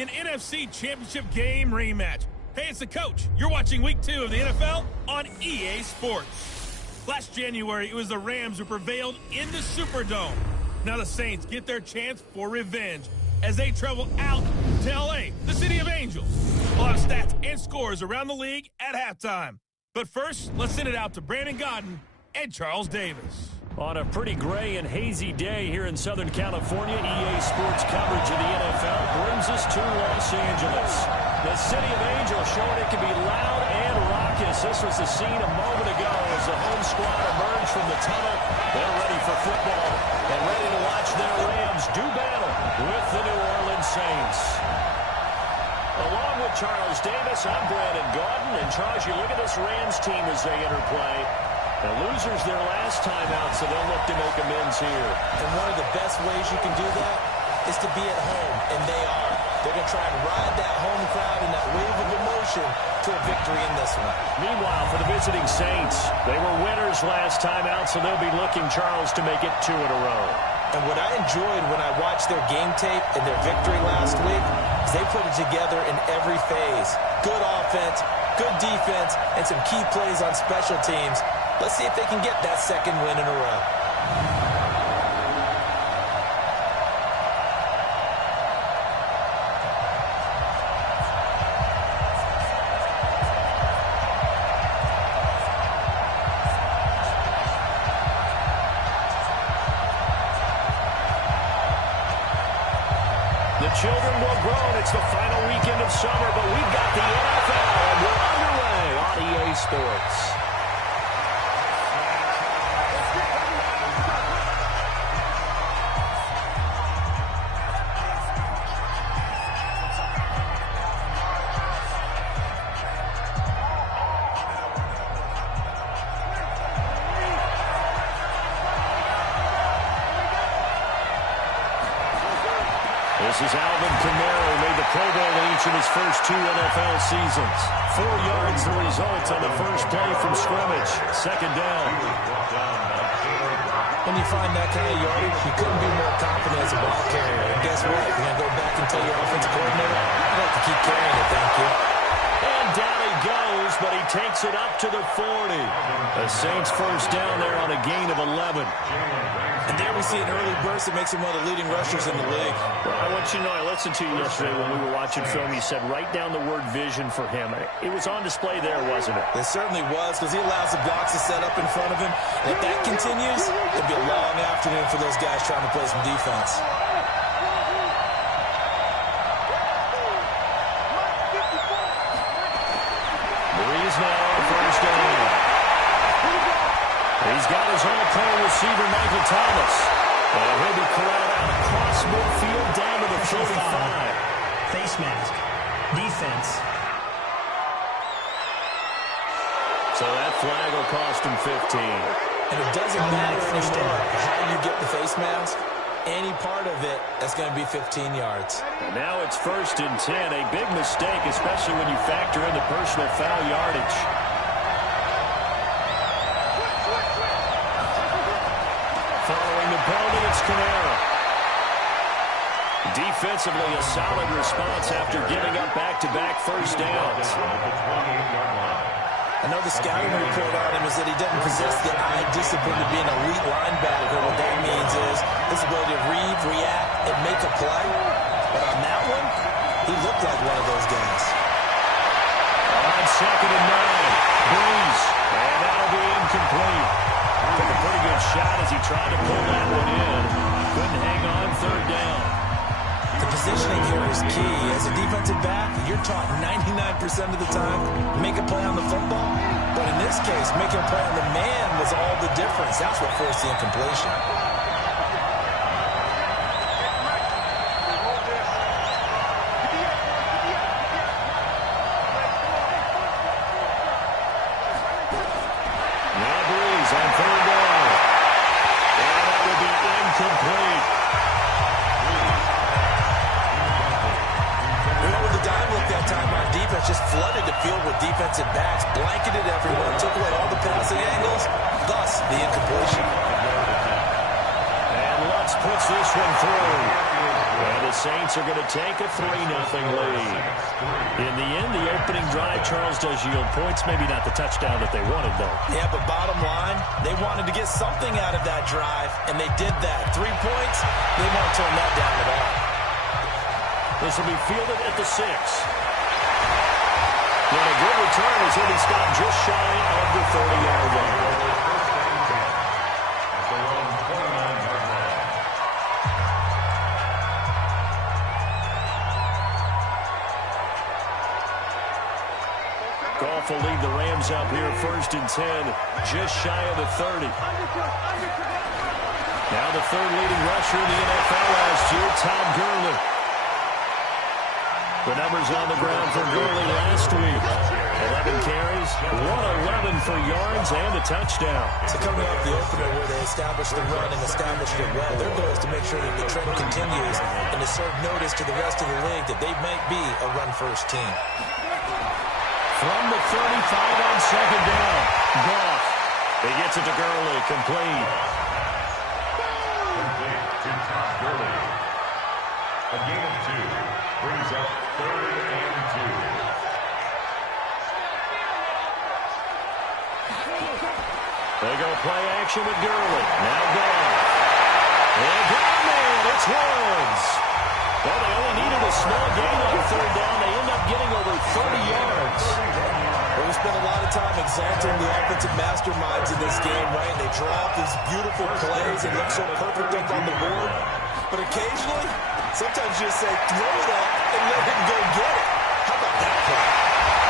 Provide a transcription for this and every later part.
an NFC Championship game rematch. Hey, it's the coach. You're watching Week 2 of the NFL on EA Sports. Last January, it was the Rams who prevailed in the Superdome. Now the Saints get their chance for revenge as they travel out to L.A., the city of angels. A lot of stats and scores around the league at halftime. But first, let's send it out to Brandon Godden and Charles Davis. On a pretty gray and hazy day here in Southern California, EA Sports coverage of the NFL brings us to Los Angeles. The city of angels showing it can be loud and raucous. This was the scene a moment ago as the home squad emerged from the tunnel. They're ready for football and ready to watch their Rams do battle with the New Orleans Saints. Along with Charles Davis, I'm Brandon Gaudin. And Charles, you look at this Rams team as they interplay. The losers their last time out, so they'll look to make amends here. And one of the best ways you can do that is to be at home, and they are. They're going to try and ride that home crowd and that wave of emotion to a victory in this one. Meanwhile, for the visiting Saints, they were winners last time out, so they'll be looking, Charles, to make it 2 in a row. And what I enjoyed when I watched their game tape and their victory last week is they put it together in every phase. Good offense, good defense, and some key plays on special teams. Let's see if they can get that second win in a row. The children will grow. It's the final weekend of summer, but we've got the NFL, and we're underway on EA Sports. This is Alvin Kamara, who made the Pro Bowl each of his first 2 NFL seasons. 4 yards the result on the first play from scrimmage. Second down. When you find that kind of yardage, you couldn't be more confident as a ball carrier. And guess what? You're going to go back and tell your offensive coordinator, I'd like to keep carrying it, thank you. And down he goes, but he takes it up to the 40. The Saints first down there on a gain of 11. And there we see an early burst that makes him one of the leading rushers in the league. Well, I want you to know, I listened to you yesterday when we were watching film. You said write down the word vision for him. It was on display there, wasn't it? It certainly was, because he allows the blocks to set up in front of him. And if that continues, it'll be a long afternoon for those guys trying to play some defense. Breeze now on first down. He's got his all-pro receiver, Michael Thomas. And he'll be corralled out across midfield down to the 45. Face mask. Defense. So that flag will cost him 15. And it doesn't matter anymore how you get the face mask. Any part of it, that's going to be 15 yards. And now it's 1st and 10. A big mistake, especially when you factor in the personal foul yardage. Following the penalty, it's Kamara. Defensively, a solid response after giving up back-to-back first downs. I know the scouting report on him is that he doesn't possess the eye discipline to be an elite linebacker. What that means is his ability to read, react, and make a play. But on that one, he looked like one of those guys. On 2nd and 9, Breeze. And that'll be incomplete. Took a pretty good shot as he tried to pull that one in. Couldn't hang on 3rd down. The positioning here is key. As a defensive back, you're taught 99% of the time, make a play on the football. But in this case, making a play on the man was all the difference. That's what forced the incompletion. Now Breeze on 3rd down. And that will be incomplete. With the dime look that time on defense, just flooded the field with defensive backs, blanketed everyone, took away all the passing angles, thus the incompletion. And Lutz puts this one through. And the Saints are going to take a 3-0 lead. In the end, the opening drive, Charles, does yield points. Maybe not the touchdown that they wanted, though. Yeah, but bottom line, they wanted to get something out of that drive, and they did that. 3 points, they won't turn that down at all. This will be fielded at the 6. And a good return as he'll be stopped just shy of the 30-yard line. Goff will lead the Rams up here 1st and 10, just shy of the 30. Now the 3rd leading rusher in the NFL last year, Todd Gurley. The numbers on the ground for Gurley last week. 11 carries, 111 for yards, and a touchdown. So coming off the opener where they established the run and established it well, their goal is to make sure that the trend continues and to serve notice to the rest of the league that they might be a run-first team. From the 35 on 2nd down, Goff. He gets it to Gurley, complete. To Todd Gurley. A gain of 2 brings up 3rd and 2. They go play action with Gurley. Now Goff. And down man, it's Woods. Well, they only needed a small gain on 3rd down. They end up getting over 30 yards. Well, we spent a lot of time exalting the offensive masterminds in this game, right? They draw up these beautiful plays and look so perfect up on the board. But occasionally, sometimes you just say, throw it up and let him go get it. How about that play?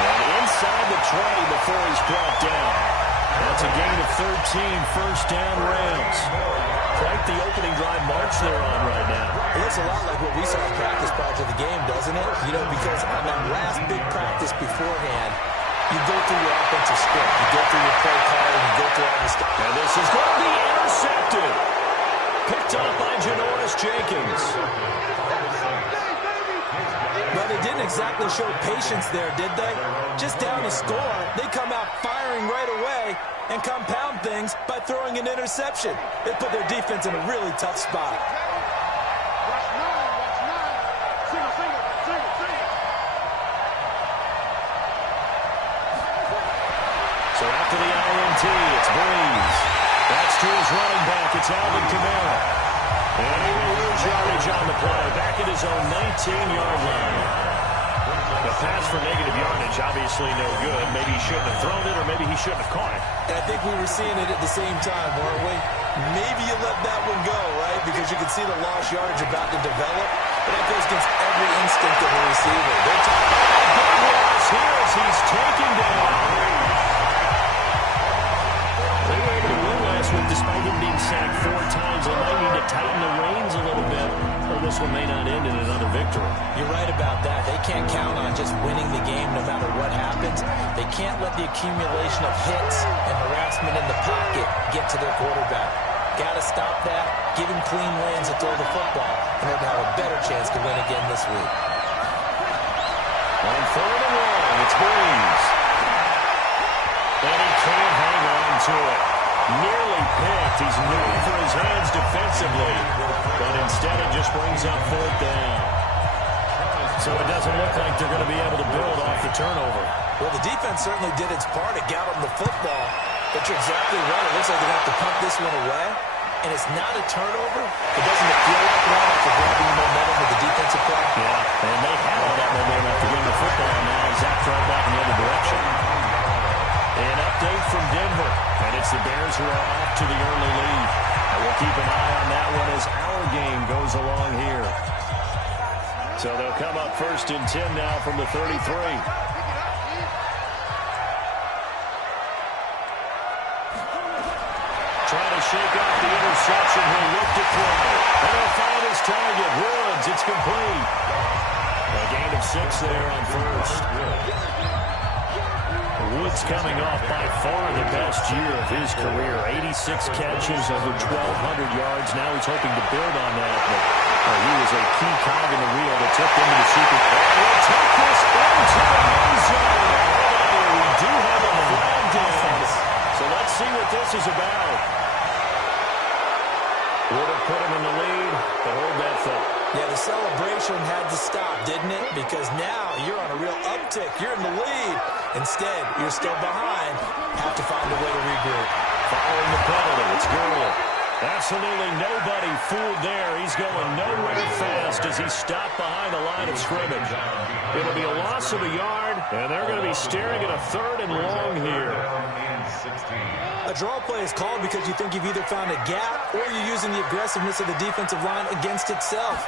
And inside the 20 before he's brought down. That's a gain of 13, 1st down Rams. Quite the opening drive march they're on right now. It looks a lot like what we saw in practice prior to the game, doesn't it? You know, because on that last big practice beforehand, you go through your offensive script, you go through your play card, you go through all the stuff. And this is going to be intercepted. Picked up by Janoris Jenkins. Well, they didn't exactly show patience there, did they? Just down a score, they come out firing right away and compound things by throwing an interception. They put their defense in a really tough spot. So after the INT, it's Breeze. That's to his running back. It's Alvin Kamara. And he will lose yardage on the play. Back at his own 19-yard line. The pass for negative yardage, obviously no good. Maybe he shouldn't have thrown it, or maybe he shouldn't have caught it. And I think we were seeing it at the same time, weren't we? Maybe you let that one go, right? Because you can see the lost yardage about to develop. But that goes against every instinct of a receiver. They're talking big loss here as he's taken down. They were able to win last week despite him being sacked 4 times. They might need to tighten the reins a little bit, or this one may not end in another victory. You're right about that. They can't count on just winning the game no matter what happens. They can't let the accumulation of hits and harassment in the pocket get to their quarterback. Got to stop that, give him clean lanes to throw the football in order to have a better chance to win again this week. On 3rd and 1, it's Breeze. And he can't hang on to it. Nearly picked. He's moving for his hands defensively. But instead it just brings up 4th down. So it doesn't look like they're going to be able to build off the turnover. Well, the defense certainly did its part to get them the football. But you're exactly right. It looks like they're going to have to punt this one away. And it's not a turnover. It doesn't feel like that after grabbing the momentum with the defensive play. Yeah, and they have all that momentum after getting the football. Now Zach thrown back in the other direction. An update from Denver. And it's the Bears who are off to the early lead. And we'll keep an eye on that one as our game goes along here. So they'll come up 1st and 10 now from the 33. Trying to shake off the interception. He'll look to throw. And he'll find his target. Woods, it's complete. A gain of 6 there on 1st. Woods coming off by far the best year of his career. 86 catches, over 1,200 yards. Now he's hoping to build on that. But he was a key cog in the wheel that took them to the Super Bowl. We'll take this into the end zone. We do have a flag down. So let's see what this is about. Would have put him in the lead to hold that thought. Yeah, the quick. You're in the lead. Instead, you're still behind. Have to find a way to regroup. Following the penalty, it's Gurley. Absolutely nobody fooled there. He's going nowhere fast as he's stopped behind the line of scrimmage. It'll be a loss of a yard, and they're going to be staring at a 3rd and long here. A draw play is called because you think you've either found a gap or you're using the aggressiveness of the defensive line against itself.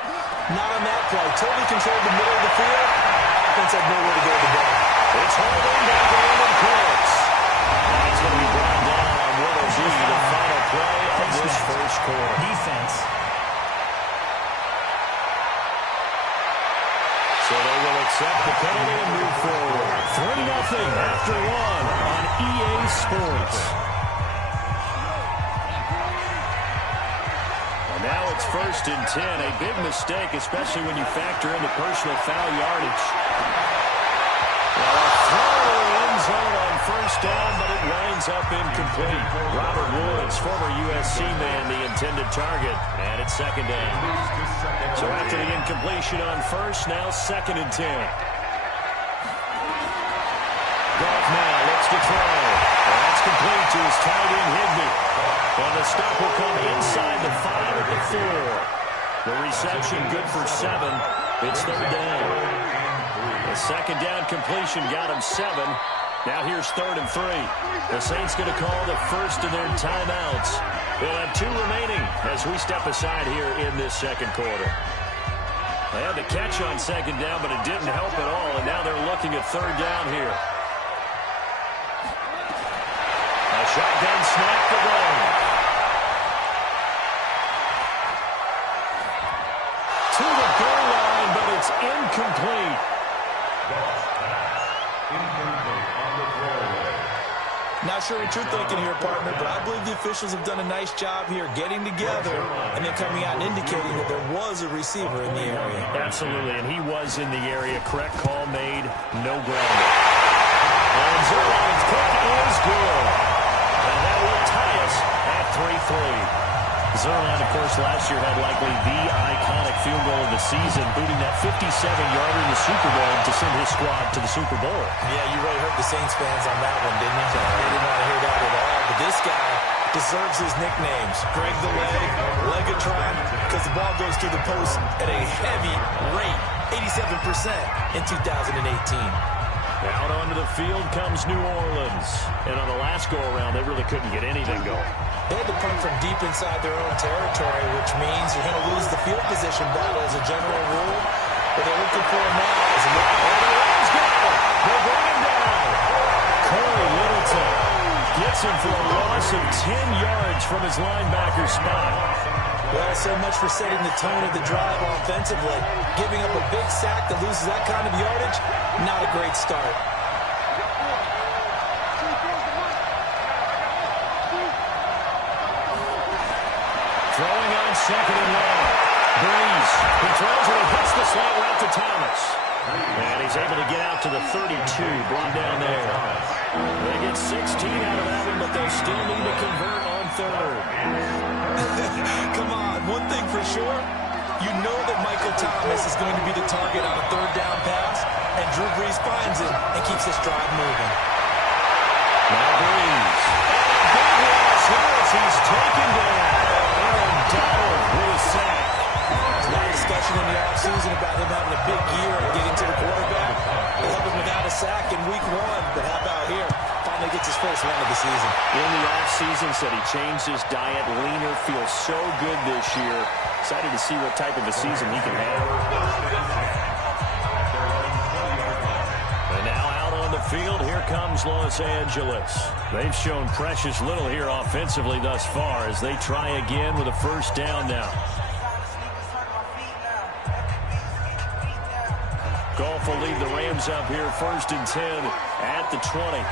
Not on that play. Totally controlled the middle of the field. Offense had nowhere to go to the ball. It's holding by Brandon Cooks. It's going to be brought down on what will be the final play of this first quarter. Defense. So they will accept the penalty and move forward. 3-0 after 1 on EA Sports. And now it's 1st and 10. A big mistake, especially when you factor in the personal foul yardage. Well, a throw in the end zone on 1st down, but it winds up incomplete. Robert Woods, former USC man, the intended target, and it's 2nd down. So after the incompletion on 1st, now 2nd and 10. Goff now looks to throw. And that's complete to his tight end, Higbee. And the stop will come inside the 5 at the 4. The reception good for 7. It's 3rd down. The 2nd down completion got him 7. Now here's 3rd and 3. The Saints going to call the first of their timeouts. They'll have 2 remaining as we step aside here in this 2nd quarter. They had the catch on 2nd down, but it didn't help at all, and now they're looking at 3rd down here. A shotgun snap to goal. To the goal line, but it's incomplete. Not sure what you're thinking here, partner, but I believe the officials have done a nice job here getting together and then coming out and indicating that there was a receiver in the area. Absolutely, and he was in the area. Correct call made, no grounding. And Zerline's kick is good. And that will tie us at 3-3. Zerline, of course, last year had likely the iconic field goal of the season, booting that 57-yarder in the Super Bowl to send his squad to the Super Bowl. Yeah, you really hurt the Saints fans on that one, didn't you? They didn't want to hear that at all. But this guy deserves his nicknames. Greg the Leg, Legatron, because the ball goes through the post at a heavy rate, 87% in 2018. Out onto the field comes New Orleans. And on the last go-around, they really couldn't get anything going. They had to punt from deep inside their own territory, which means you're going to lose the field position battle as a general rule. What they're looking for now is a look. Oh, the Rams got him. They bring him down. Corey Littleton gets him for a loss of 10 yards from his linebacker spot. Well, so much for setting the tone of the drive offensively. Giving up a big sack that loses that kind of yardage, not a great start. Throwing on 2nd and long. Breeze. He throws it and hits the slant route to Thomas. And he's able to get out to the 32, brought down there. They get 16 out of that one, but they'll still need to convert on 3rd. Come on, one thing for sure, you know that Michael Thomas is going to be the target on a 3rd down pass, and Drew Brees finds him and keeps this drive moving. Now Breeze. Big loss here as he's taken down. Aaron Donald with a sack. There's a lot of discussion in the offseason about him having a big year and getting to the quarterback. They held him without a sack in week 1, but how about here? Finally gets his first one of the season. In the offseason, said he changed his diet, leaner, feels so good this year. Excited to see what type of a season he can have. And now out on the field, here comes Los Angeles. They've shown precious little here offensively thus far as they try again with a 1st down now. Goff will lead the Rams up here 1st and 10 at the 20.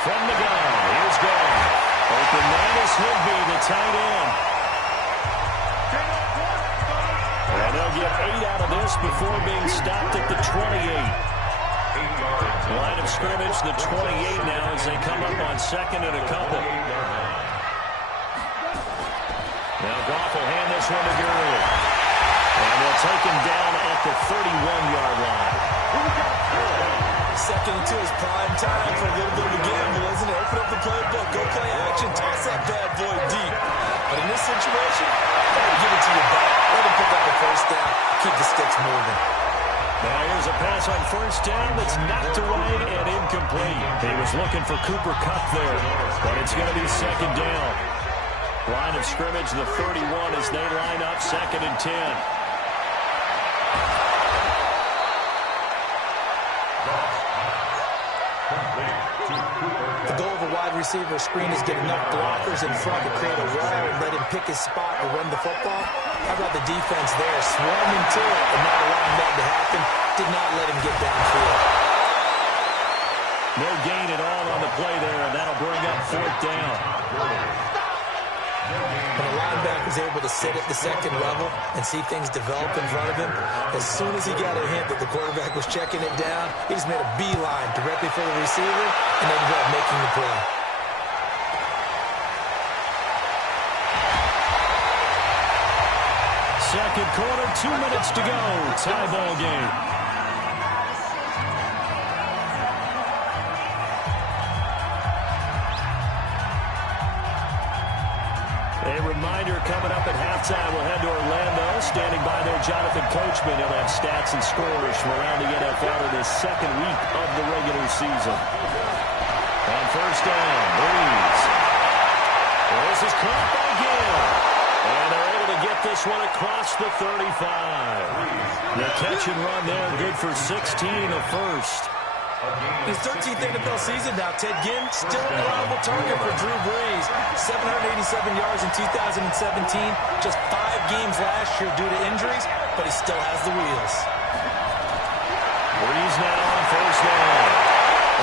From the gun, here's Goff. Open man is Higbee, the tight end. And they'll get 8 out of this before being stopped at the 28. Line of scrimmage, the 28 now as they come up on 2nd and a couple. Now Goff will hand this one to Gurley. And they'll taken down at the 31-yard line. 2nd and 2 is prime time for a little bit of a gamble, isn't it? Open up the playbook, go play action, toss that bad boy deep. But in this situation, give it to your back. Let him pick up the first down, keep the sticks moving. Now here's a pass on first down that's knocked away and incomplete. He was looking for Cooper Kupp there, but it's going to be 2nd down. Line of scrimmage, the 31 as they line up 2nd and 10. The goal of a wide receiver screen is get enough blockers in front to create a wall and let him pick his spot to run the football. How about the defense there, swarming to it and not allowing that to happen? Did not let him get downfield. No gain at all on the play there, and that'll bring up 4th down. When a linebacker is able to sit at the 2nd level and see things develop in front of him, as soon as he got a hint that the quarterback was checking it down, he just made a beeline directly for the receiver and ended up making the play. Second quarter, 2 minutes to go. Tie ball game. A reminder coming up at halftime. We'll head to Orlando. Standing by there, Jonathan Coachman. He'll have stats and scores from around the NFL in his 2nd week of the regular season. On first down, Breeze. This is caught by Gill. And they're able to get this one across the 35. The catch and run there, good for 16 in the first. His 13th NFL season now, Ted Ginn still a reliable target for Drew Brees. 787 yards in 2017, just 5 games last year due to injuries, but he still has the wheels. Brees now on first down.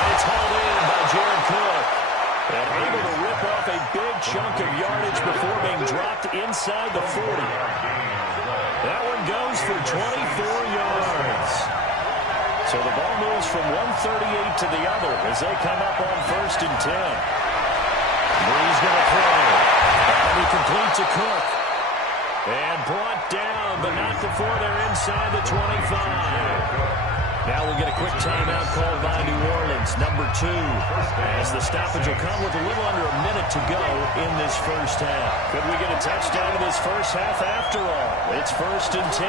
And it's hauled in by Jared Cook. And able to rip off a big chunk of yardage before being dropped inside the 40. That one goes for 24 yards. So the ball moves from 138 to the other as they come up on 1st and 10. Brees going to throw. That'll be complete to Cook. And brought down, but not before they're inside the 25. Now we'll get a quick timeout called by New Orleans, number 2, as the stoppage will come with a little under a minute to go in this first half. Could we get a touchdown in this first half after all? It's 1st and 10.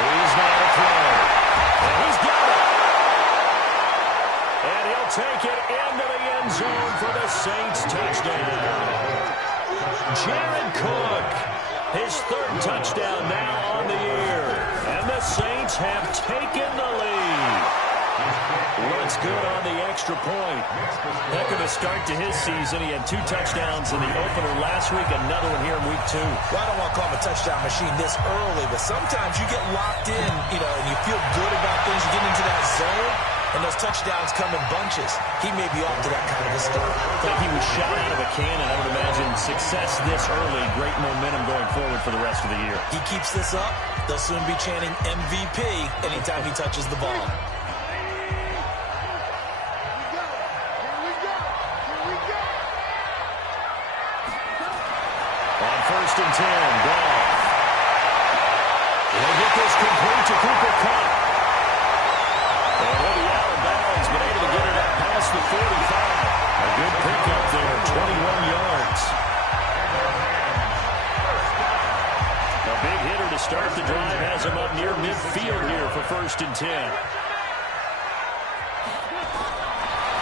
Brees now to throw. And he's got it. And he'll take it into the end zone for the Saints touchdown. Jared Cook, his 3rd touchdown now on the year. And the Saints have taken the lead. Looks good on the extra point. Heck of a start to his season. He had 2 touchdowns in the opener last week, another one here in week 2. Well, I don't want to call him a touchdown machine this early, but sometimes you get locked in, and you feel good about things. You get into that zone, and those touchdowns come in bunches. He may be off to that kind of a start. Like he was shot out of a cannon. I would imagine success this early, great momentum going forward for the rest of the year. He keeps this up, they'll soon be chanting MVP anytime he touches the ball. On 1st and 10, Goff. He'll get this complete to Cooper Kupp. And he'll be out of bounds, but able to get it up past the 45. A good pickup there, 21 yards. A big hitter to start the drive has him up near midfield here for 1st and 10.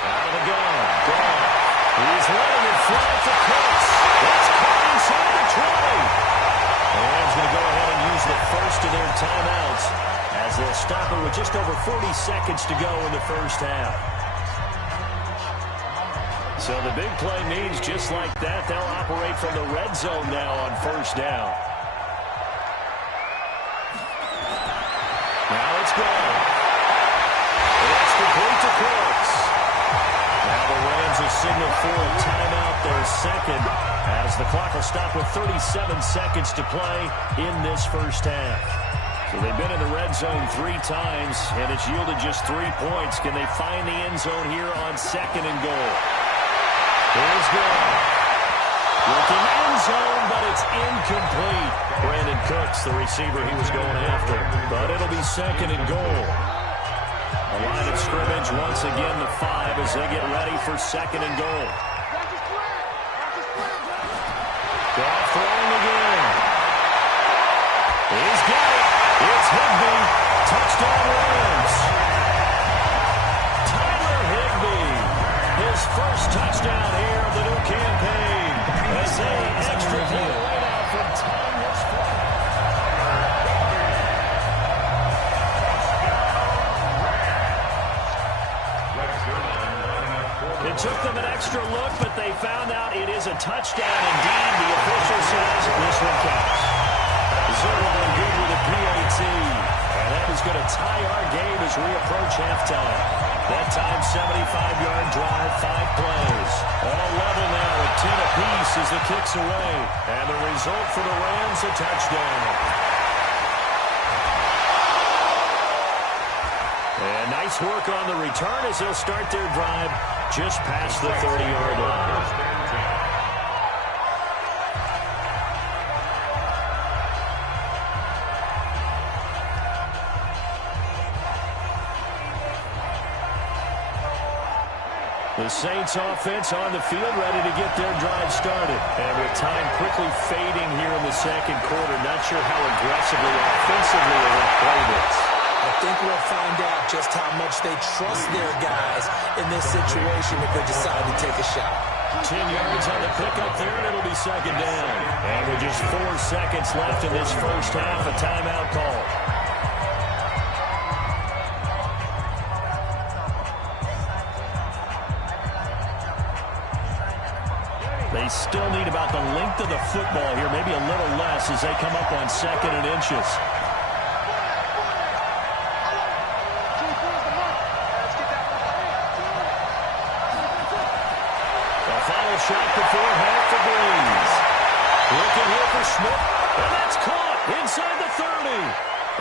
Out of the gun, Goff. He's letting it fly for Cooks. That's caught inside the 20. And he's going to go ahead and use the first of their timeouts as they'll stop it with just over 40 seconds to go in the first half. So the big play means just like that, they'll operate from the red zone now on 1st down. Now it's gone. It's complete to Cooks. Now the Rams will signal for a timeout, their 2nd, as the clock will stop with 37 seconds to play in this first half. So they've been in the red zone 3 times, and it's yielded just 3 points. Can they find the end zone here on 2nd and goal? Here's Goff. Looking end zone, but it's incomplete. Brandon Cooks, the receiver he was going after. But it'll be second and goal. A line of scrimmage once again, the 5 as they get ready for second and goal. Goff throwing again. He's got it. It's Higbee. Touchdown Rams. Tyler Higbee. His first touchdown here of the new campaign. As a extra point right out from Thomas. It took them an extra look, but they found out it is a touchdown indeed. The official says this one counts. Zerline good with a PAT. And that is going to tie our game as we approach halftime. That time, 75-yard drive, 5 plays. All level now at 10 apiece as the kick's away. And the result for the Rams, a touchdown. And nice work on the return as they'll start their drive just past the 30-yard line. The Saints offense on the field ready to get their drive started. And with time quickly fading here in the second quarter, not sure how aggressively offensively they will play this. I think we'll find out just how much they trust their guys in this situation if they decide to take a shot. 10 yards on the pickup there, and it'll be second down. And with just 4 seconds left in this first half, a timeout call. They still need about the length of the football here, maybe a little less as they come up on second and inches. A final shot before half the Breeze. Looking here for Smith, and that's caught inside the 30.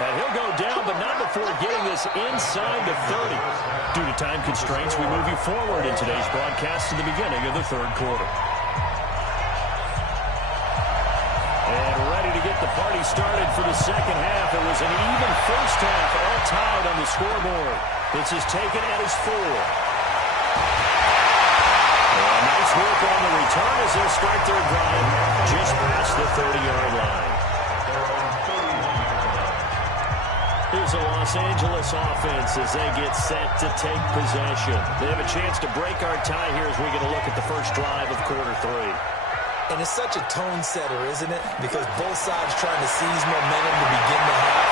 And he'll go down, but not before getting this inside the 30. Due to time constraints, we move you forward in today's broadcast to the beginning of the third quarter. And ready to get the party started for the second half. It was an even first half, all tied on the scoreboard. This is taken at his 4. And nice work on the return as they'll start their drive just past the 30-yard line. Here's a Los Angeles offense as they get set to take possession. They have a chance to break our tie here as we get a look at the first drive of quarter 3. And it's such a tone setter, isn't it? Because both sides trying to seize momentum to begin the half.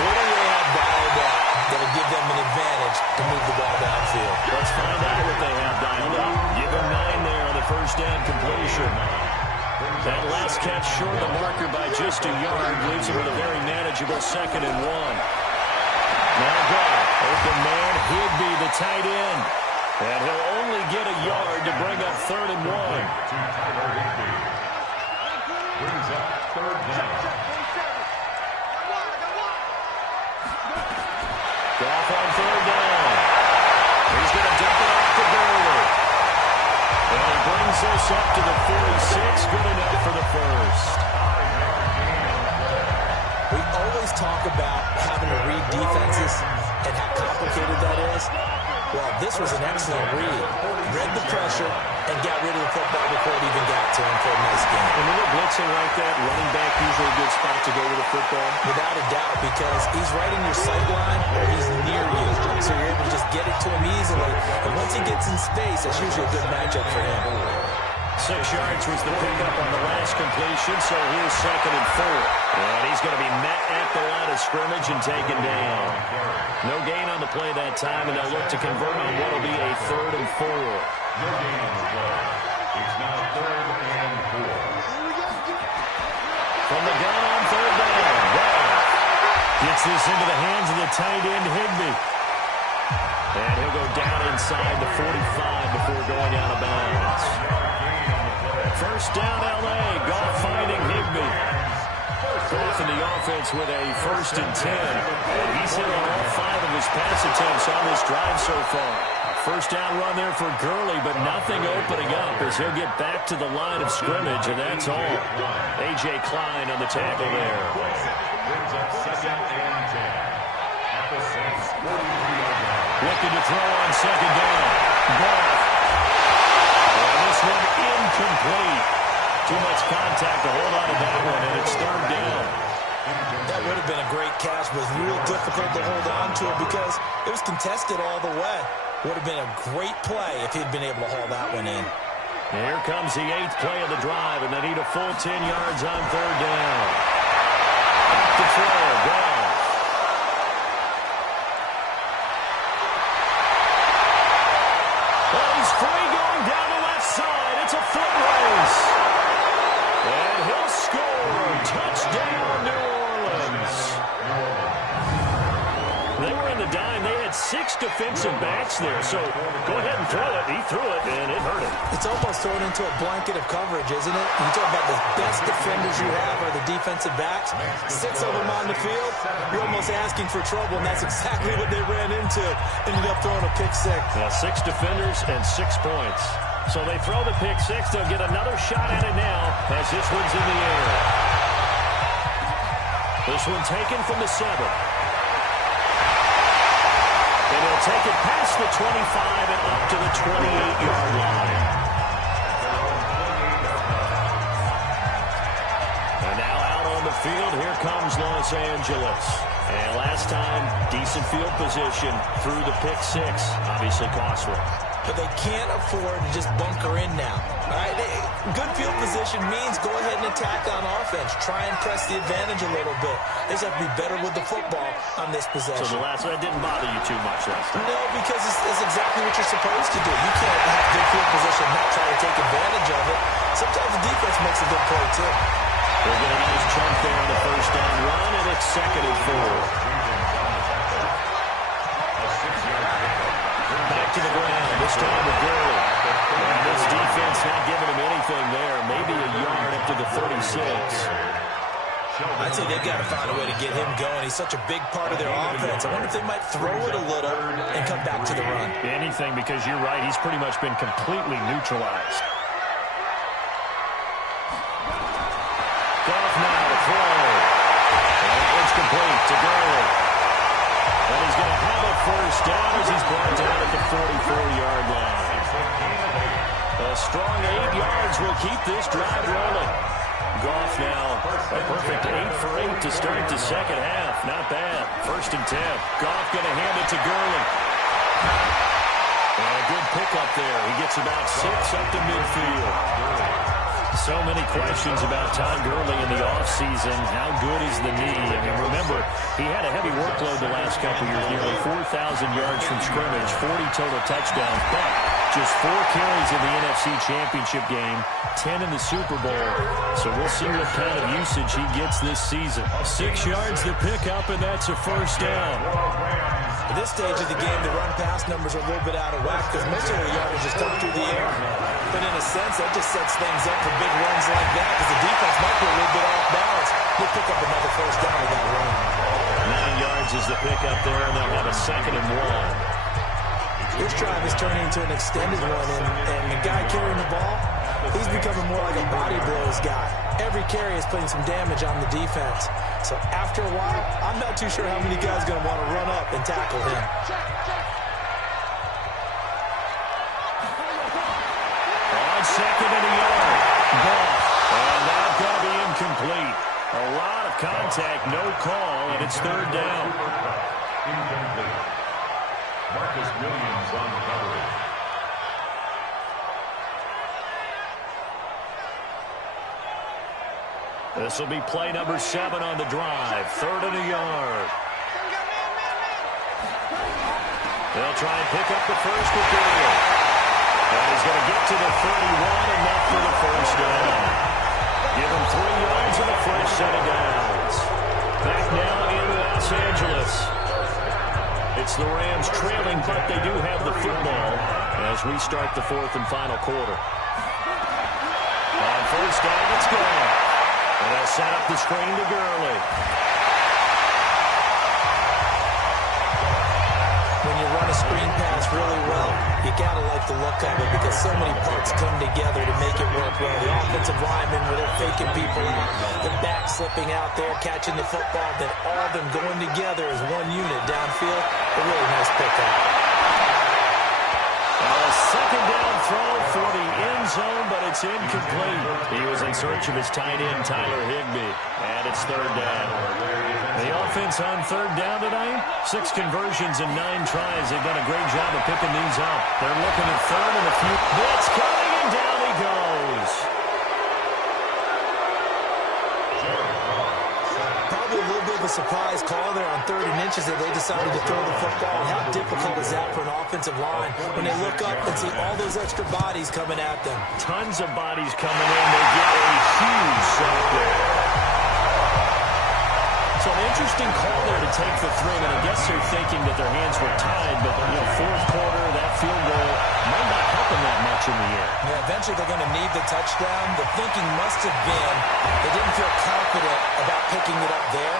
What do they have dialed up that'll give them an advantage to move the ball downfield? Let's find out what they have dialed up. Give them 9 there on the first down completion. That last catch short of the marker by just a yard leaves him with a very manageable second and 1. Now go. Open man, Higbee, the tight end. And he'll only get a yard to bring up third and 1. Brings up third down. Goff on third down. He's going to dump it off to Gurley. And he brings us up to the 46. Good enough for the first. We always talk about having to read defenses and how complicated that is. Well, this was an excellent read. Read the pressure and got rid of the football before it even got to him for a nice game. And when you're blitzing like that, running back usually a good spot to go with the football. Without a doubt, because he's right in your sight line or he's near you. So you're able to just get it to him easily. And once he gets in space, that's usually a good matchup for him. 6 yards was the pickup on the last completion, so here's second and 4. And he's going to be met at the line of scrimmage and taken down. No gain on the play that time, and they'll look to convert on what will be a third and 4. No gain on the play. It's now third and 4. From the gun on third down. Wow. Gets this into the hands of the tight end, Higbee. And he'll go down inside the 45 before going out of bounds. First down, L.A. Goff finding Higbee. Goff in the offense with a first and 10. And he's hit on all 5 of his pass attempts on this drive so far. first down run there for Gurley, but nothing opening up as he'll get back to the line of scrimmage, and that's all. A.J. Klein on the tackle there. Brings up 2nd and 10 at the 6. Looking to throw on 2nd down. Ball. And this one incomplete. Too much contact to hold on to that one, and it's 3rd down. That would have been a great catch, but it was real difficult to hold on to it because it was contested all the way. Would have been a great play if he'd been able to haul that one in. And here comes the 8th play of the drive, and they need a full 10 yards on 3rd down. Back to throw. Goff. Well, he's free going down the left side. It's a foot race. And he'll score. Touchdown, New Orleans. They were in the dime. They had 6 defensive backs there. So go ahead and throw it. He threw it, and it hurt him. It's almost thrown into a blanket of coverage, isn't it? You talk about the best defenders you have are the defensive backs. 6 of them on the field. You're almost asking for trouble, and that's exactly what they ran into. Ended up throwing a pick 6. Yeah, 6 defenders and 6 points. So they throw the pick 6. They'll get another shot at it now as this one's in the air. This one taken from the 7. And he'll take it past the 25 and up to the 28-yard line. And now out on the field, here comes Los Angeles. And last time, decent field position through the pick 6. Obviously costly. But they can't afford to just bunker in now. All right? Good field position means go ahead and attack on offense. Try and press the advantage a little bit. They just have to be better with the football on this possession. So the last one didn't bother you too much last time? No, because it's exactly what you're supposed to do. You can't have good field position and not try to take advantage of it. Sometimes the defense makes a good play, too. They'll get a nice chunk there on the first down run, and it's 2nd and 4. Back to the ground, this time with Gurley. And this defense not giving him anything there. Maybe a yard up to the 36. I'd say they've got to find a way to get him going. He's such a big part of their offense. I wonder if they might throw it a little and come back to the run. Anything, because you're right. He's pretty much been completely neutralized. Goff now to throw. And it's complete to Gurley. And he's going to have a first down as he's brought down at the 44-yard line. A strong 8 yards will keep this drive rolling. Goff now a perfect 8 for 8 to start the second half. Not bad. 1st and 10. Goff going to hand it to Gurley. And a good pickup there. He gets about 6 up to midfield. So many questions about Todd Gurley in the offseason. How good is the knee? I mean, remember, he had a heavy workload the last couple years, nearly 4,000 yards from scrimmage, 40 total touchdowns, but just 4 carries in the NFC Championship game, 10 in the Super Bowl. So we'll see what kind of usage he gets this season. 6 yards to pick up, and that's a first down. At this stage of the game, the run-pass numbers are a little bit out of whack because most of the yardage is done through the air. But in a sense, that just sets things up for big runs like that because the defense might be a little bit off balance. They'll pick up another first down with that run. 9 yards is the pickup there, and they'll have a 2nd and 1. This drive is turning into an extended one, and the guy carrying the ball, he's becoming more like a body blows guy. Every carry is putting some damage on the defense. So after a while, I'm not too sure how many guys are going to want to run up and tackle him. On 2nd and a yard. Ball. And that's going to be incomplete. A lot of contact, no call, and it's 3rd down. Incomplete. Marcus Williams on the coverage. This will be play number 7 on the drive. 3rd and a yard. They'll try and pick up the first with Gurley. And he's going to get to the 31, enough for the first down. Give him 3 yards and a fresh set of downs. Back now in Los Angeles. It's the Rams trailing, but they do have the football as we start the 4th and final quarter. On first down, it's good. And they'll set up the screen to Gurley. When you run a screen pass really well. You got to like the look of it because so many parts come together to make it work well. The offensive linemen, where they're faking people out, the back slipping out there, catching the football, then all of them going together as one unit downfield. A really nice pickup. A second down throw for the end zone, but it's incomplete. He was in search of his tight end, Tyler Higbee, and it's third down. The offense on third down tonight, 6 conversions and 9 tries. They've done a great job of picking these up. They're looking at third and a few. Blitz coming, and down he goes. Probably a little bit of a surprise call there on 3rd and inches that they decided to throw the football. How difficult is that for an offensive line when they look up and see all those extra bodies coming at them? Tons of bodies coming in. They get a huge sack there. So an interesting call there to take the 3, and I guess they're thinking that their hands were tied, but, fourth quarter, that field goal might not help them that much in the end. Yeah, eventually they're going to need the touchdown. The thinking must have been they didn't feel confident about picking it up there,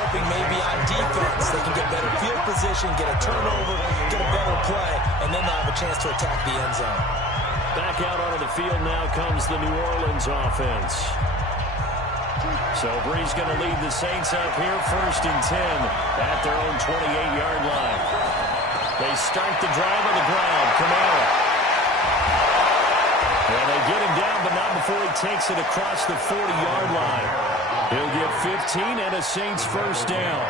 hoping maybe on defense they can get better field position, get a turnover, get a better play, and then they'll have a chance to attack the end zone. Back out onto the field now comes the New Orleans offense. So Bree's going to lead the Saints up here, 1st and 10 at their own 28-yard line. They start the drive on the ground. Kamara. And they get him down, but not before he takes it across the 40-yard line. He'll get 15 and a Saints first down.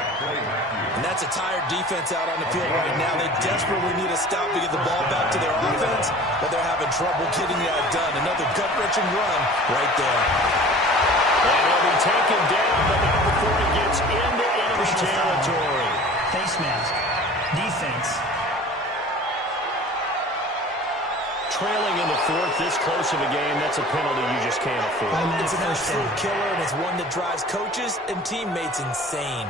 And that's a tired defense out on the field right now. They desperately need a stop to get the ball back to their offense, but they're having trouble getting that done. Another gut-wrenching run right there. And he'll be taken down, but not before he gets into enemy territory. Face mask. Defense. Trailing in the 4th, this close of a game, that's a penalty you just can't afford. It's an absolute killer, and it's one that drives coaches and teammates insane.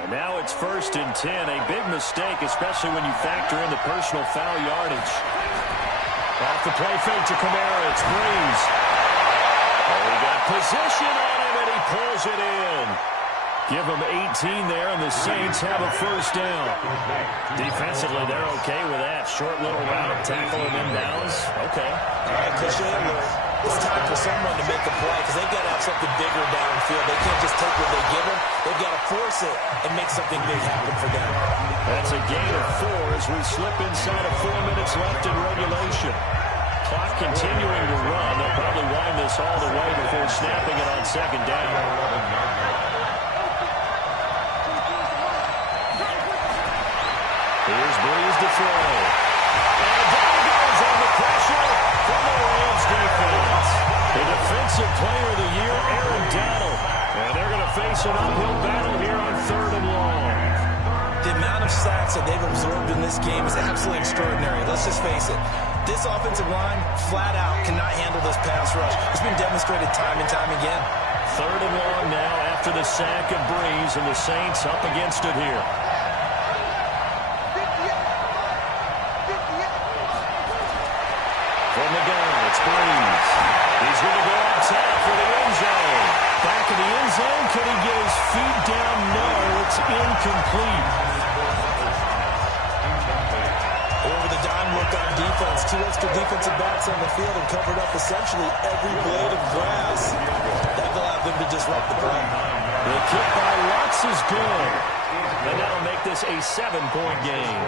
And now it's 1st and 10, a big mistake, especially when you factor in the personal foul yardage. Off the play fake to Kamara, it's Breeze. Oh, he got position on him, and he pulls it in. Give them 18 there, and the Saints have a first down. Defensively, they're okay with that. Short little route, tackle him inbounds. Okay. All right, cliche alert. It's time for someone to make a play because they've got to have something bigger downfield. They can't just take what they give them. They've got to force it and make something big happen for them. That's a gain of 4 as we slip inside of 4 minutes left in regulation. Clock continuing to run. They'll probably wind this all the way before snapping it on 2nd down. Here's Breeze to throw. And down goes under pressure from the Rams defense. The defensive player of the year, Aaron Donald. And they're going to face an uphill battle here on 3rd and long. The amount of sacks that they've absorbed in this game is absolutely extraordinary. Let's just face it. This offensive line, flat out, cannot handle this pass rush. It's been demonstrated time and time again. 3rd and long now after the sack of Breeze, and the Saints up against it here. From the gun, it's Breeze. He's going to go up top for the end zone. Back in the end zone, can he get his feet down? No, it's incomplete. Over the dime look on defense. 2 extra defensive backs on the field and covered up essentially every blade of grass. That will have them to disrupt the play. The kick by Lutz is good. And that'll make this a 7-point game.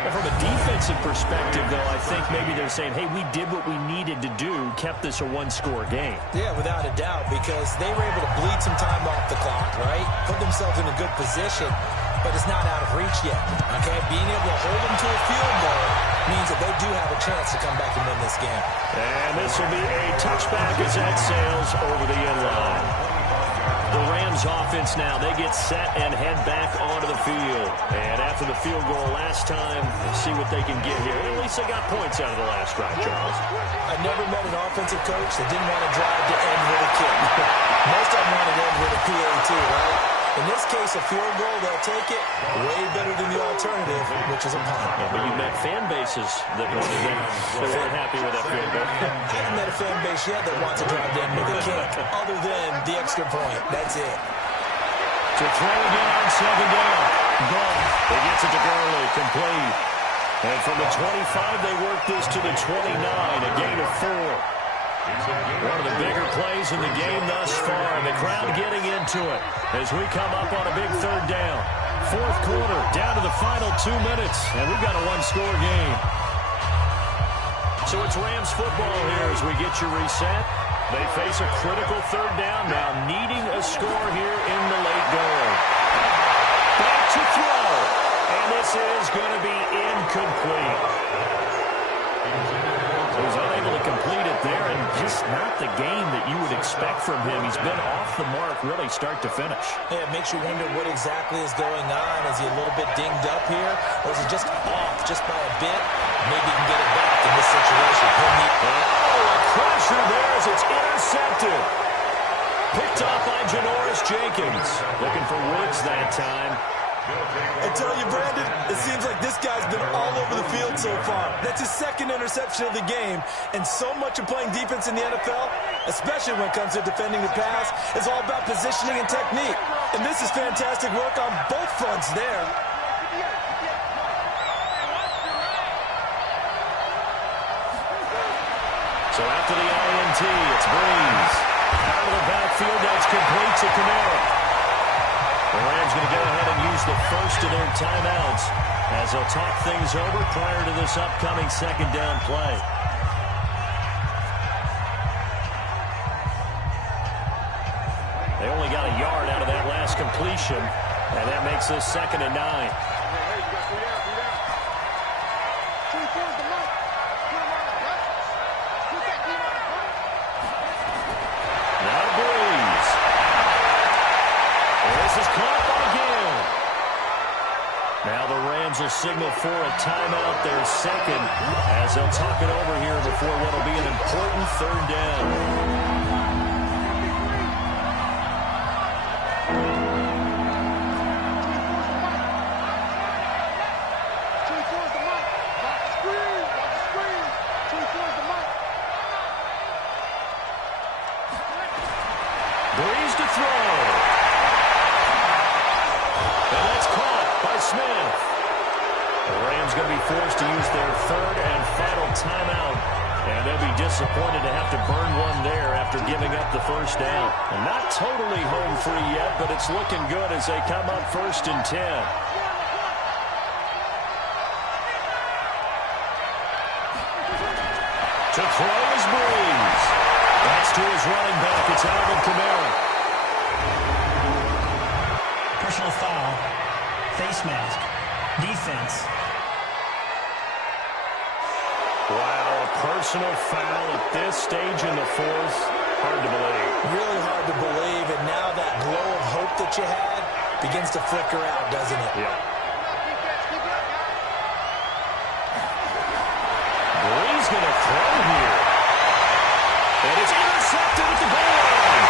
And from a defensive perspective, though, I think maybe they're saying, hey, we did what we needed to do, kept this a 1-score game. Yeah, without a doubt, because they were able to bleed some time off the clock, right? Put themselves in a good position, but it's not out of reach yet, okay? Being able to hold them to a field goal means that they do have a chance to come back and win this game. And this will be a touchback as that sails over the end line. The Rams offense now, they get set and head back onto the field. And after the field goal last time, see what they can get here. At least they got points out of the last drive, Charles. I never met an offensive coach that didn't want to drive to end with a kick. Most of them want to end with a PAT, right? In this case, a field goal, they'll take it way better than the alternative, which is a punt. Yeah, but you've met fan bases that weren't happy with that field goal. I haven't met a fan base yet that wants to drive to end with a kick, other than the extra point. That's it. To throw again on second down. Gone. He gets it to Gurley. Complete. And from the 25, they work this to the 29, a gain of 4. One of the bigger plays in the game thus far. The crowd getting into it as we come up on a big third down. Fourth quarter, down to the final 2 minutes, and we've got a one-score game. So it's Rams football here as we get you reset. They face a critical third down now, needing a score here in the late going. Back to throw, and this is going to be incomplete. He was unable to complete it there, and just not the game that you would expect from him. He's been off the mark really start to finish. Yeah, it makes you wonder what exactly is going on. Is he a little bit dinged up here, or is he just off just by a bit? Maybe he can get it back in this situation. Oh, a crusher there as it's intercepted. Picked off by Janoris Jenkins. Looking for Woods that time. I tell you, Brandon, it seems like this guy's been all over the field so far. That's his second interception of the game, and so much of playing defense in the NFL, especially when it comes to defending the pass, is all about positioning and technique. And this is fantastic work on both fronts there. So after the INT, it's Breeze. Out of the backfield, that's complete to Kamara. The Rams going to go ahead and use the first of their timeouts as they'll talk things over prior to this upcoming second down play. They only got a yard out of that last completion, and that makes this 2nd and 9. Now the Rams will signal for a timeout, their second, as they'll talk it over here before what will be an important third down. Breeze to throw. And that's caught by Smith. The Rams going to be forced to use their third and final timeout. And they'll be disappointed to have to burn one there after giving up the first down. And not totally home free yet, but it's looking good as they come up 1st and 10. To throw is Breeze. That's to his running back. It's Alvin Kamara. Personal foul. Face mask. Defense. Wow, a personal foul at this stage in the fourth. Hard to believe. Really hard to believe, and now that glow of hope that you had begins to flicker out, doesn't it? Yeah. Breeze going to throw here. And it's intercepted at the goal line.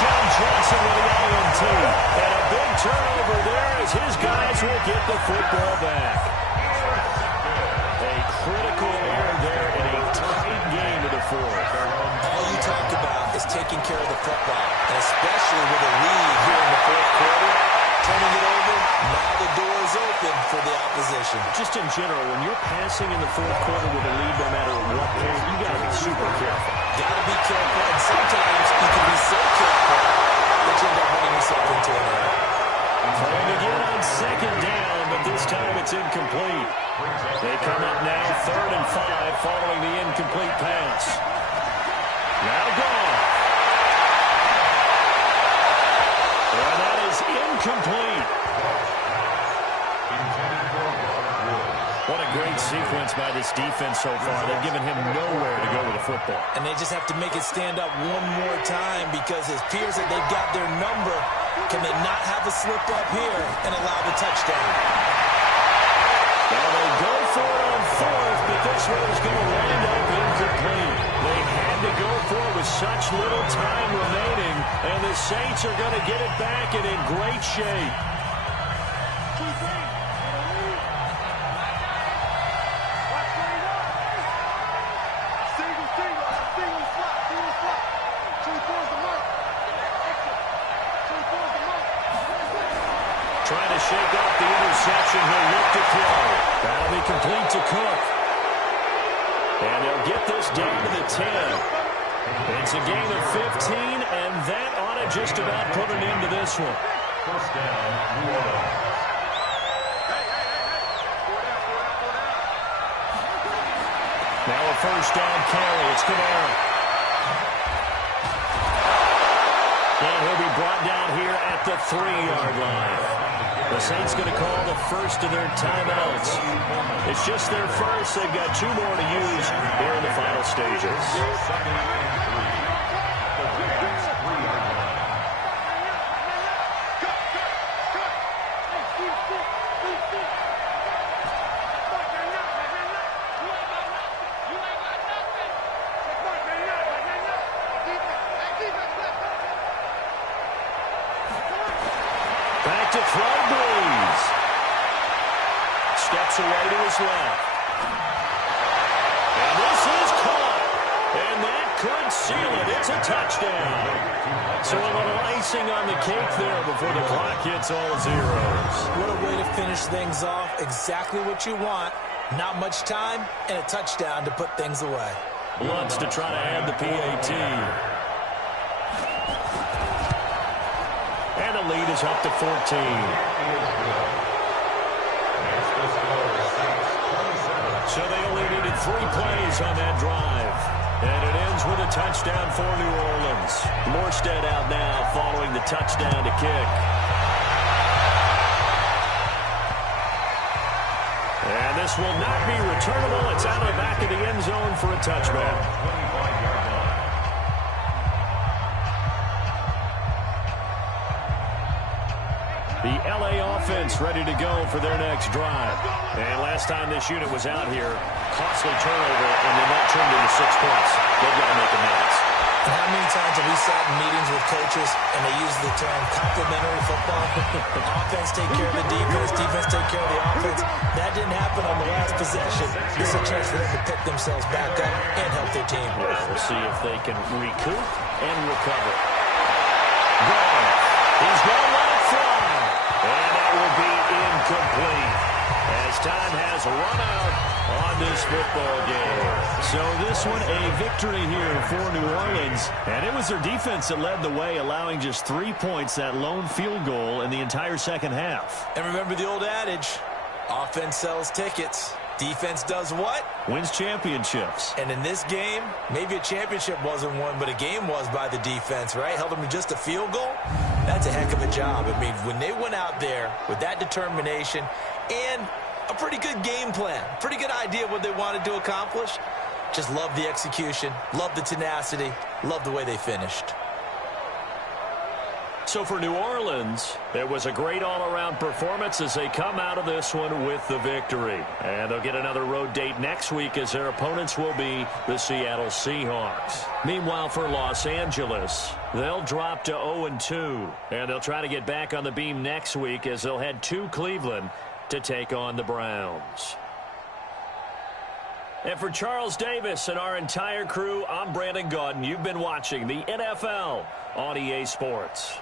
John Johnson with the INT. And a big turnover there as his guys will get the football back. A critical error there in a tight game of the fourth. All you talk about is taking care of the football, and especially with a lead here in the fourth quarter. Turning it over, now the door is open for the opposition. Just in general, when you're passing in the fourth quarter with a lead, no matter what point, you got to be super careful. Got to be careful, and sometimes you can be so careful that you end up running yourself into an error. Throwing again on second down, but this time it's incomplete. They come up now 3rd and 5 following the incomplete pass. Now gone. And that is incomplete. What a great sequence by this defense so far. They've given him nowhere to go with the football. And they just have to make it stand up one more time because it appears that they've got their number. Can they not have a slip up here and allow the touchdown? Now they go for it on 4th, but this one is going to wind up incomplete. They had to go for it with such little time remaining, and the Saints are going to get it back and in great shape. Trying to shake off the interception. He'll look to throw. That'll be complete to Cook. And they'll get this down to the 10. It's a gain of 15, and that ought to just about put an end to this one. First down, New Orleans. Now a first down carry. It's Kamara. And he'll be brought down here at the 3-yard line. The Saints going to call the first of their timeouts. It's just their first. They've got 2 more to use here in the final stages. Second and 3. The Rams 3-yard line. Back to throw, Breeze. Steps away to his left. And this is caught. And that could seal it. It's a touchdown. So a little icing on the cake there before the clock hits all zeros. What a way to finish things off. Exactly what you want. Not much time and a touchdown to put things away. Lutz to try to add the PAT. And the lead is up to 14. So they only needed 3 plays on that drive. And it ends with a touchdown for New Orleans. Morstead out now following the touchdown to kick. And this will not be returnable. It's out of the back of the end zone for a touchback. 25-yard line. The L.A. offense ready to go for their next drive. And last time this unit was out here, costly turnover, and then that turned into 6 points. They've got to make amends. And how many times have we sat in meetings with coaches and they use the term complementary football? Offense take care of the defense, defense take care of the offense. That didn't happen on the last possession. This is a chance for them to pick themselves back up and help their team. Yeah, we'll see if they can recoup and recover. Gone. He's going to let it fly. And that will be incomplete as time has run out on this football game. So this one a victory here for New Orleans. And it was their defense that led the way, allowing just 3 points, that lone field goal in the entire second half. And remember the old adage, offense sells tickets. Defense does what? Wins championships. And in this game, maybe a championship wasn't won, but a game was by the defense, right? Held them to just a field goal. That's a heck of a job. I mean, when they went out there with that determination and a pretty good game plan, pretty good idea what they wanted to accomplish, just love the execution, love the tenacity, love the way they finished. So for New Orleans, it was a great all-around performance as they come out of this one with the victory. And they'll get another road date next week as their opponents will be the Seattle Seahawks. Meanwhile, for Los Angeles, they'll drop to 0-2. And they'll try to get back on the beam next week as they'll head to Cleveland to take on the Browns. And for Charles Davis and our entire crew, I'm Brandon Gaudin. You've been watching the NFL on EA Sports.